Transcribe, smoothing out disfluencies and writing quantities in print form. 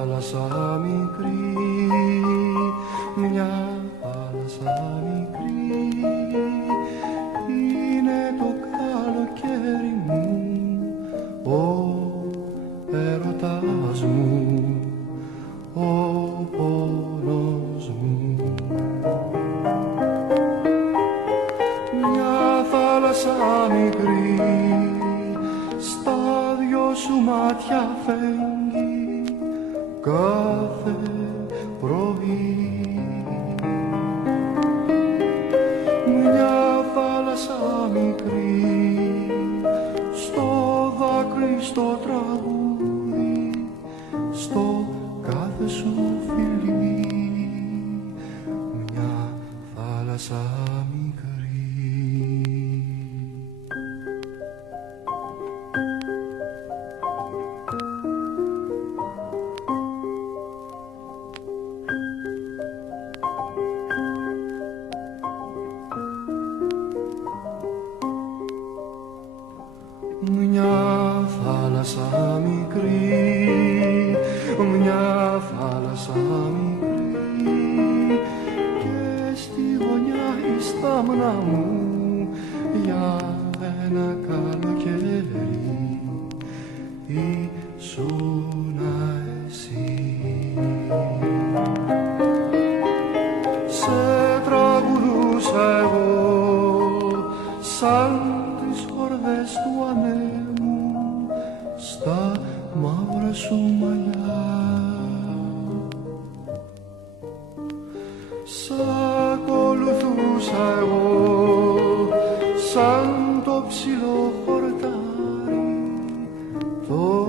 θάλασσα μικρή, μια θάλασσα μικρή, είναι το καλοκαίρι μου, ο έρωτας μου, ο πόνος μου. Μια θάλασσα μικρή, στα δυο σου μάτια φέγγει κάθε πρωί. Μια θάλασσα μικρή, στο δάκρυ, στο τραγούδι, στο κάθε σου φιλί. Μια θάλασσα μικρή. Μια θάλασσα μικρή, μια θάλασσα μικρή, και στη γωνιά η στάμνα μου για ένα καλοκαίρι ήσουνα εσύ. Σε τραγουδούσα εγώ σαν τις χορδές του ανέμου στα μαύρα σου μαλλιά. Σ' ακολουθούσα εγώ σαν το ψηλό χορτάρι, το